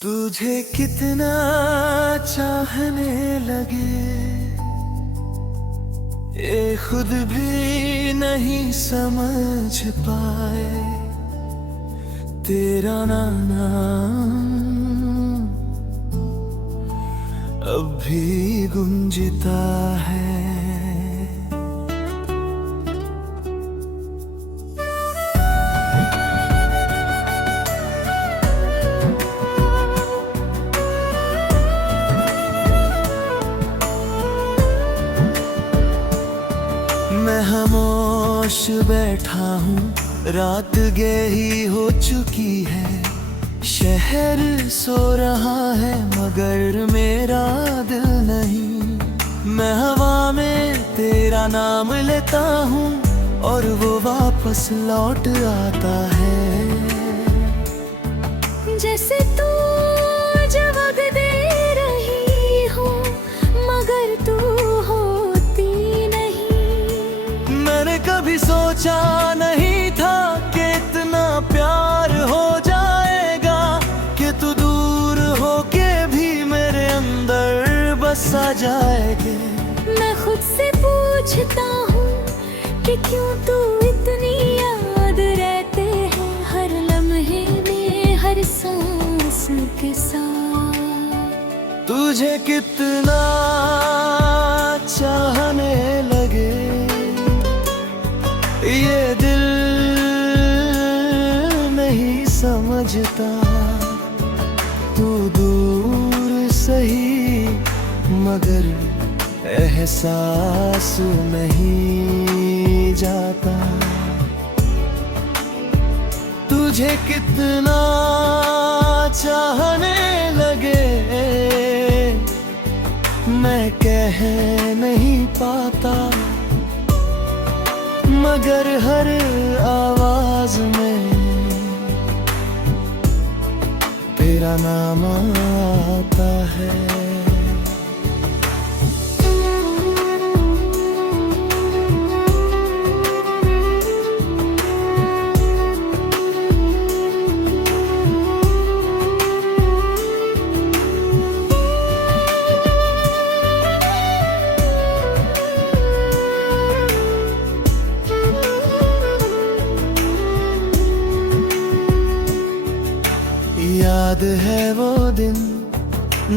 तुझे कितना चाहने लगे ये खुद भी नहीं समझ पाए। तेरा नाम अब भी गूंजता है। मैं खामोश बैठा हूँ, रात गहरी हो चुकी है। शहर सो रहा है मगर मेरा दिल नहीं। मैं हवा में तेरा नाम लेता हूँ और वो वापस लौट आता है। जैसे तू जवाब दे रही हो मगर तू होती नहीं। मैंने कभी सोचा नहीं था कि इतना प्यार हो जाएगा, कि तू दूर होके भी मेरे अंदर बसा जाएगी। मैं खुद से पूछता हूँ कि क्यों तू इतनी याद रहते हैं हर लम्हे में, हर सांस के साथ। तुझे कितना चाहने लगे ये दिल नहीं समझता। तू दूर सही मगर एहसास नहीं जाता। तुझे कितना चाहने लगे मैं कह नहीं पाता, मगर हर आवाज में तेरा नाम आता है। याद है वो दिन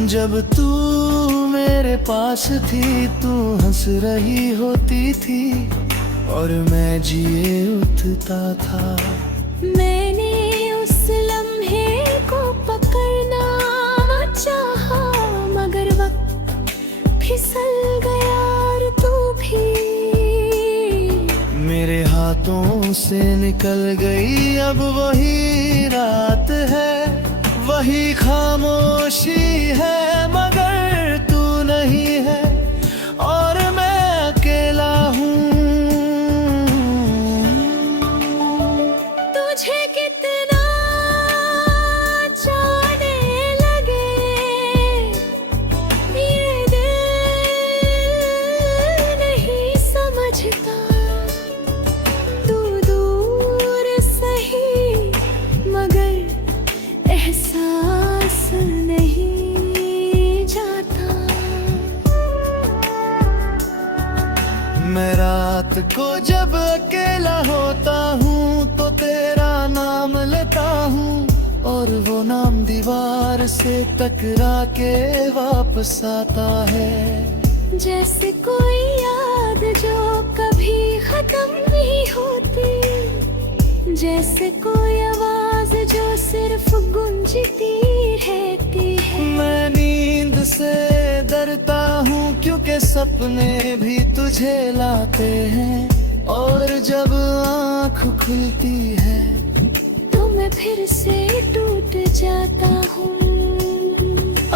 जब तू मेरे पास थी। तू हंस रही होती थी और मैं जिए उठता था। मैंने उस लम्हे को पकड़ना चाहा मगर वक्त फिसल गया और तू भी मेरे हाथों से निकल गई। अब वही रात है, वही खामोशी है मगर तू नहीं है और मैं अकेला हूँ। तुझे कितना चाहने लगे ये दिल नहीं समझता। तू दूर सही मगर एहसास नहीं जाता। मैं रात को जब अकेला होता हूँ तो तेरा नाम लेता हूँ और वो नाम दीवार से टकरा के वापस आता है। जैसे कोई याद जो कभी खत्म नहीं होती, जैसे कोई आवाज जो सिर्फ गूंजती रहती है। मैं नींद से डरता हूँ क्योंकि सपने भी तुझे लाते हैं और जब आँख खुलती है तो मैं फिर से टूट जाता हूँ।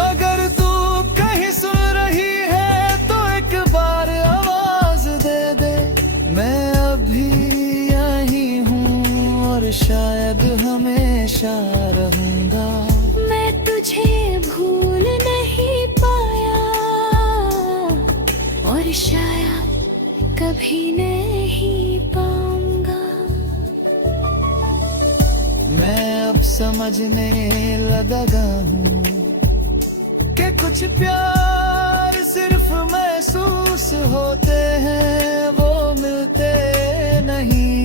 अगर तू कहीं सुन रही है तो एक बार आवाज दे दे। मैं अभी यहीं हूँ और शायद हमेशा रहूँगा। मैं तुझे भूल नहीं पाया और शायद कभी नहीं पाऊंगा। मैं अब समझने लगा हूँ कि कुछ प्यार सिर्फ महसूस होते हैं, वो मिलते नहीं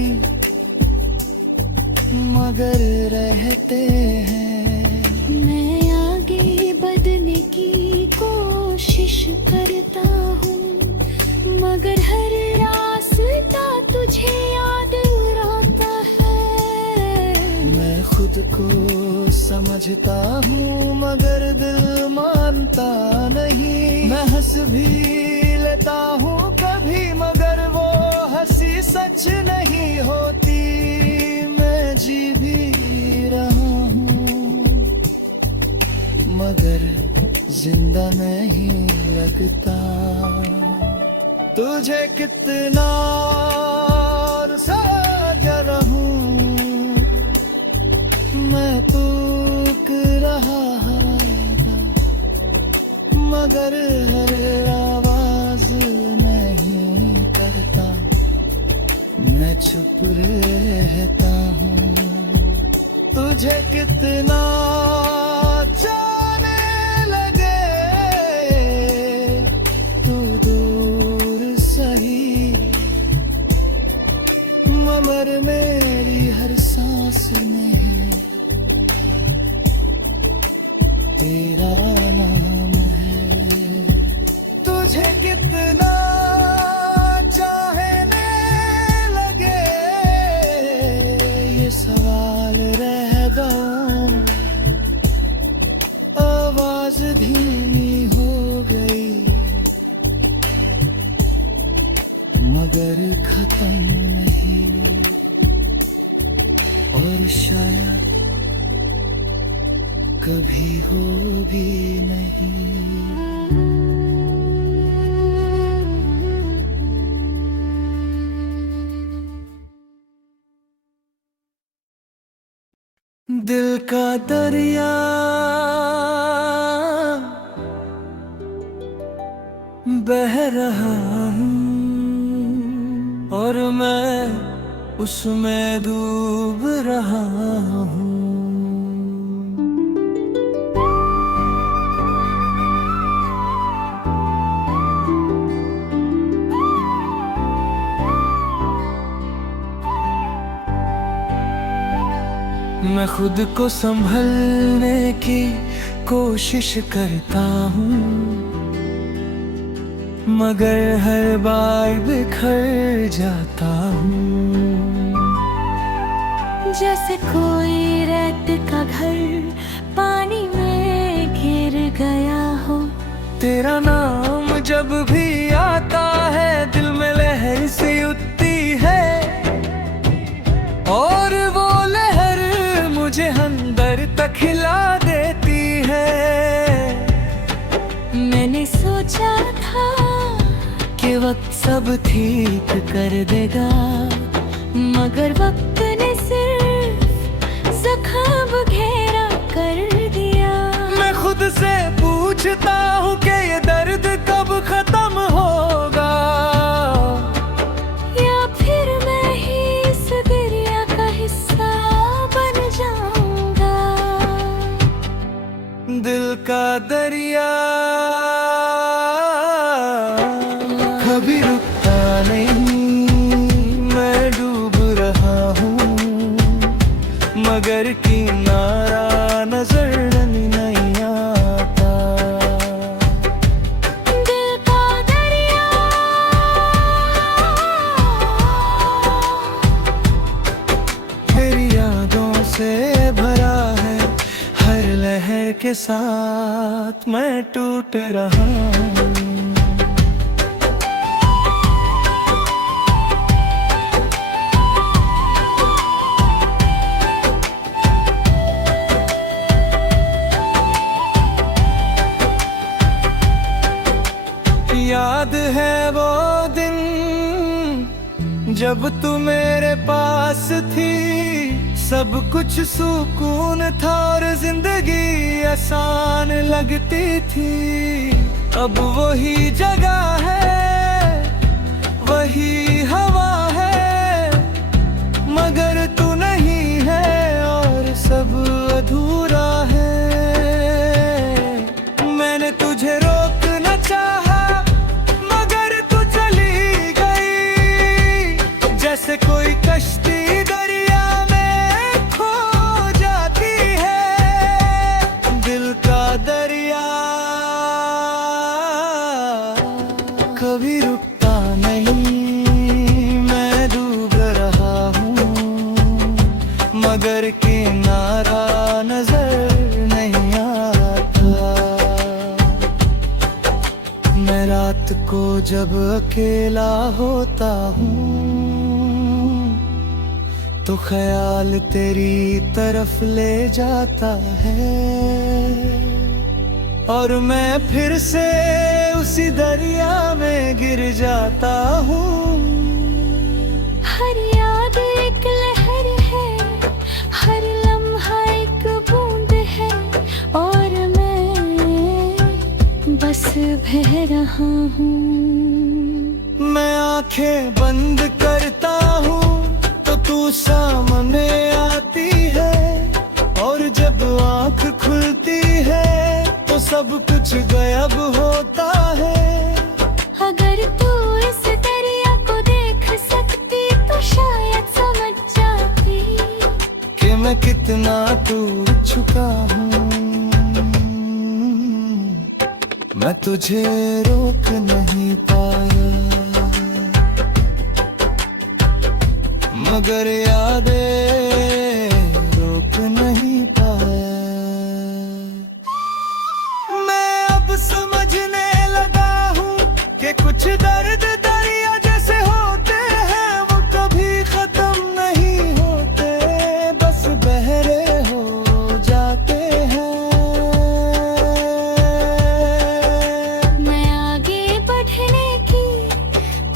मगर रहते हैं। मैं आगे बढ़ने की कोशिश करता हूँ मगर हर रास्ता तुझे याद आता है। मैं खुद को समझता हूँ मगर दिल मानता नहीं। मैं हंस भी लेता हूँ कभी मगर वो हंसी सच नहीं होती। मैं जी भी रहा हूँ मगर जिंदा नहीं लगता। तुझे कितना और साजा रहूं, मैं तूक रहा था मगर हर आवाज नहीं करता। मैं चुप रहता हूँ। तुझे कितना जाने लगे तू दूर सही मगर मेरी हर सांस में है तेरा नाम है। तुझे कितना चाहने लगे ये सवाल रह गया। आवाज धीमी हो गई मगर खत्म नहीं और शायद कभी हो भी नहीं। दिल का दरिया बह रहा हूँ और मैं उसमें डूब रहा हूँ। मैं खुद को संभलने की कोशिश करता हूँ मगर हर बार बिखर जाता हूँ। जैसे कोई रेत का घर पानी में गिर गया हो। तेरा नाम जब भी आता है दिल में लहर सी उठती है और वो लहर मुझे अंदर तक हिला देती है। मैंने सोचा था कि वक्त सब ठीक कर देगा मगर वक्त ने सिर्फ जख्म घेरा कर दिया। मैं खुद से पूछता हूँ कि ये दर्द कब खत्म होगा या फिर मैं ही इस दरिया का हिस्सा बन जाऊंगा। दिल का दरिया कभी रुकता नहीं। मैं डूब रहा हूँ मगर किनारा नजर नहीं आता। दिल का दरिया तेरी यादों से भरा है, हर लहर के साथ मैं टूट रहा हूँ। याद है वो दिन जब तू मेरे पास थी, सब कुछ सुकून था और जिंदगी आसान लगती थी। अब वही जगह है, वही हवा है, मगर तू नहीं है और सब को जब अकेला होता हूँ तो ख्याल तेरी तरफ ले जाता है और मैं फिर से उसी दरिया में गिर जाता हूँ। हर याद एक लहर है, हर लम्हा एक बूंद है और मैं बस बह रहा हूँ। मैं आंखें बंद करता हूँ तो तू सामने आती है और जब आंख खुलती है तो सब कुछ गायब होता है। अगर तू इस दरिया को देख सकती तो शायद समझ जाती कि मैं कितना दूर चुका हूँ। मैं तुझे रोक नहीं पाया मगर यादें रोक नहीं पाया। मैं अब समझने लगा हूँ कि कुछ दर्द दरिया जैसे होते हैं वो कभी खत्म नहीं होते, बस बहरे हो जाते हैं। मैं आगे बढ़ने की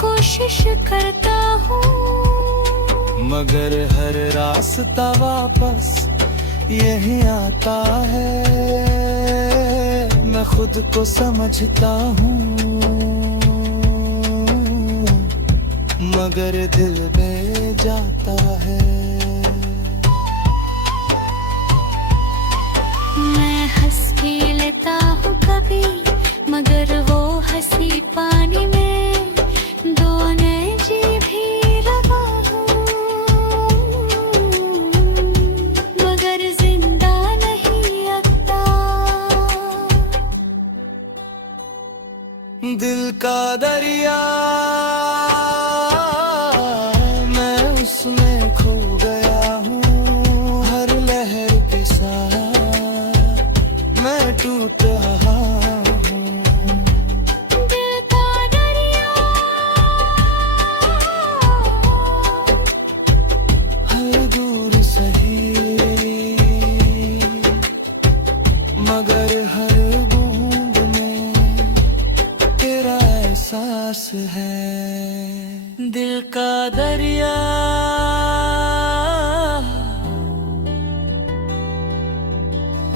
कोशिश करता हूँ मगर हर रास्ता वापस यही आता है। मैं खुद को समझता हूँ मगर दिल में जाता है। मैं हंस के लेता हूँ कभी मगर वो हंसी पानी में दो नए जी भी लगा हूँ मगर जिंदा नहीं लगता। दिल का दरिया मैं उसमें खो गया हूँ, हर लहर के साथ मैं टूट रहा हूँ। दिल का दरिया हर दूर सही मगर हर बूंद में तेरा एहसास है। दिल का दरिया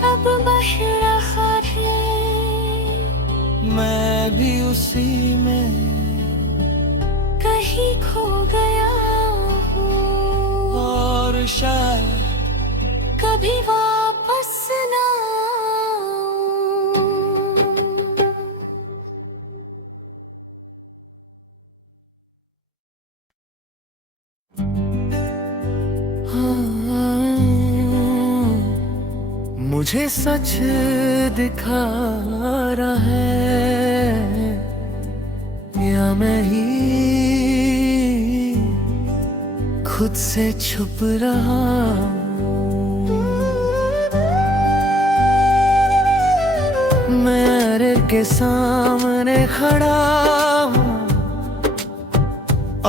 अब बह रहा है मैं भी उसी में कहीं खो गया हूँ और शायद कभी वापस ना मुझे सच दिखा रहा है या मैं ही खुद से छुप रहा हूँ। मेरे के सामने खड़ा हूँ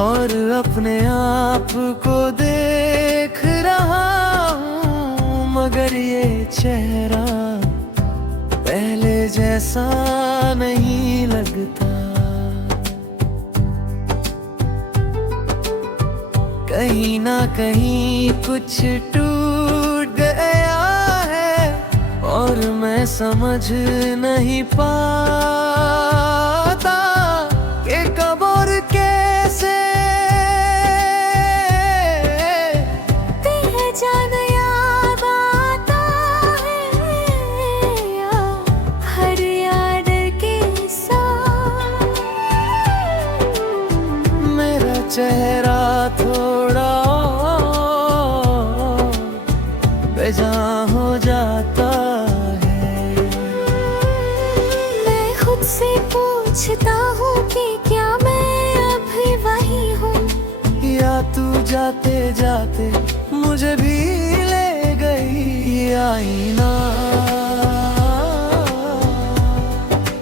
और अपने आप को देख रहा हूँ मगर ये चेहरा पहले जैसा नहीं लगता। कहीं ना कहीं कुछ टूट गया है और मैं समझ नहीं पाता कि कब और कैसे तेरे जान याद आता है या हर याद के साथ मेरा चेहरा थोड़ा बेजान हो जाता है। मैं खुद से पूछता हूँ कि क्या मैं अभी वही हूँ या तू जाते जाते मुझे भी ले गई। ये आईना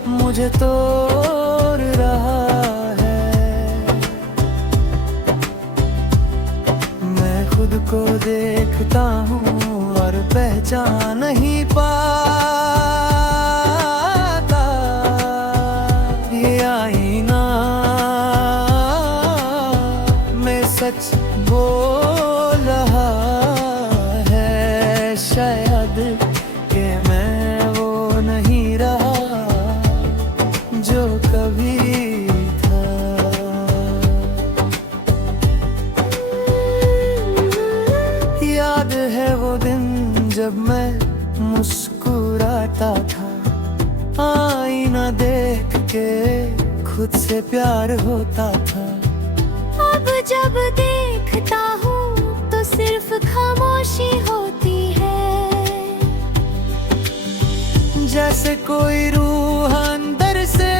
मुझे तोड़ रहा पहचान नहीं पाता। ये आईना में सच बोल रहा है शायद कि मैं वो नहीं रहा जो कभी था। याद है वो दिन जब मैं मुस्कुराता था, आईना देख के खुद से प्यार होता था। अब जब देखता हूँ तो सिर्फ खामोशी होती है, जैसे कोई रूह अंदर से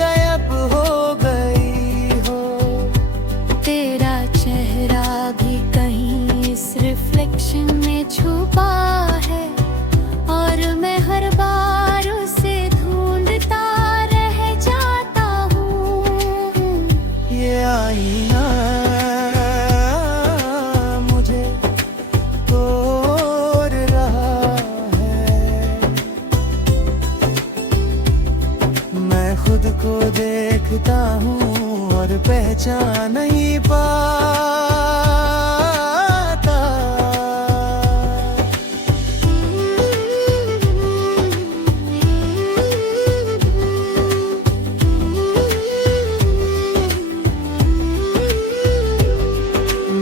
गायब हो गई हो। तेरा चेहरा भी कहीं इस रिफ्लेक्शन में छुपा है, और मैं हर बार उसे ढूंढता रह जाता हूँ। ये आईना मुझे तोड़ रहा है, मैं खुद को देखता हूँ और पहचान नहीं पाता।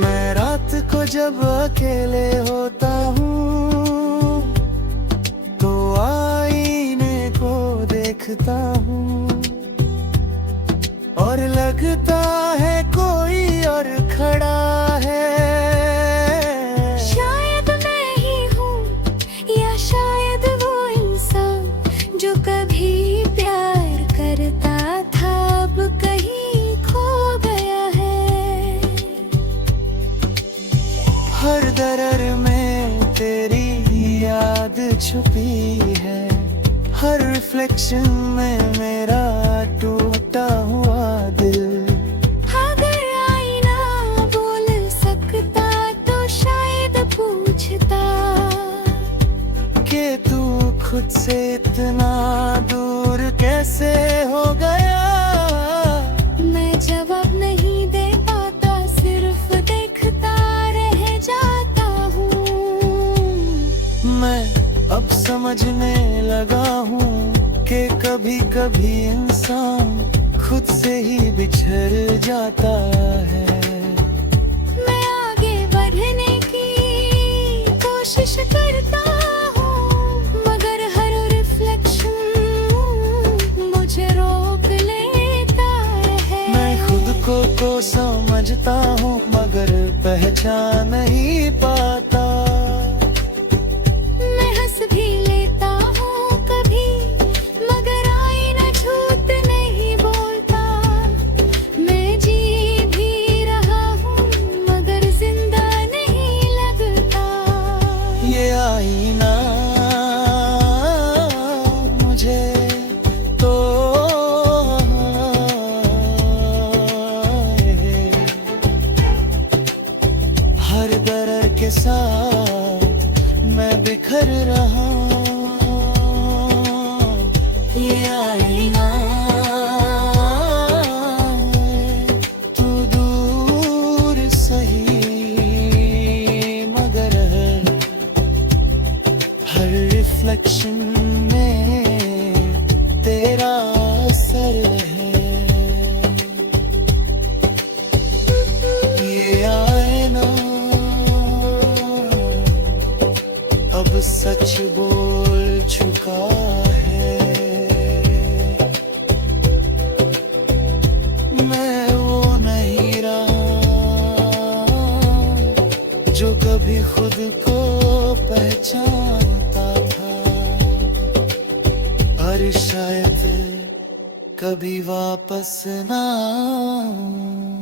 मैं रात को जब अकेले होता हूँ तो आईने को देखता हूँ, और लगता है कोई और खड़ा है। शायद मैं ही हूँ या शायद वो इंसान जो कभी प्यार करता था, अब कहीं खो गया है। हर दरर में तेरी याद छुपी है, हर रिफ्लेक्शन में मेरा टूटा हुआ दिल। अगर आईना बोल सकता तो शायद पूछता कि तू खुद से इतना दूर कैसे हो गया। मैं जवाब नहीं दे पाता, सिर्फ देखता रह जाता हूँ। मैं अब समझने लगा हूँ कि कभी कभी इंसान खुद से ही बिछड़ जाता है। मैं आगे बढ़ने की कोशिश करता हूँ, मगर हर रिफ्लेक्शन मुझे रोक लेता है। मैं खुद को समझता हूँ मगर पहचान नहीं पाता। मैं हंस भी लेता हूँ कभी, मगर आईना झूठ नहीं बोलता। मैं जी भी रहा हूँ मगर जिंदा नहीं लगता। ये आईना मुझे तो हर दरर के साथ मैं बिखर रहा। ये आईना तू दूर सही मगर हर रिफ्लेक्शन में तेरा असर है। ये आईना अब सच बोल चुका है, मैं वो नहीं रहा जो कभी खुद को पहचानता था। और शायद कभी वापस ना आऊं।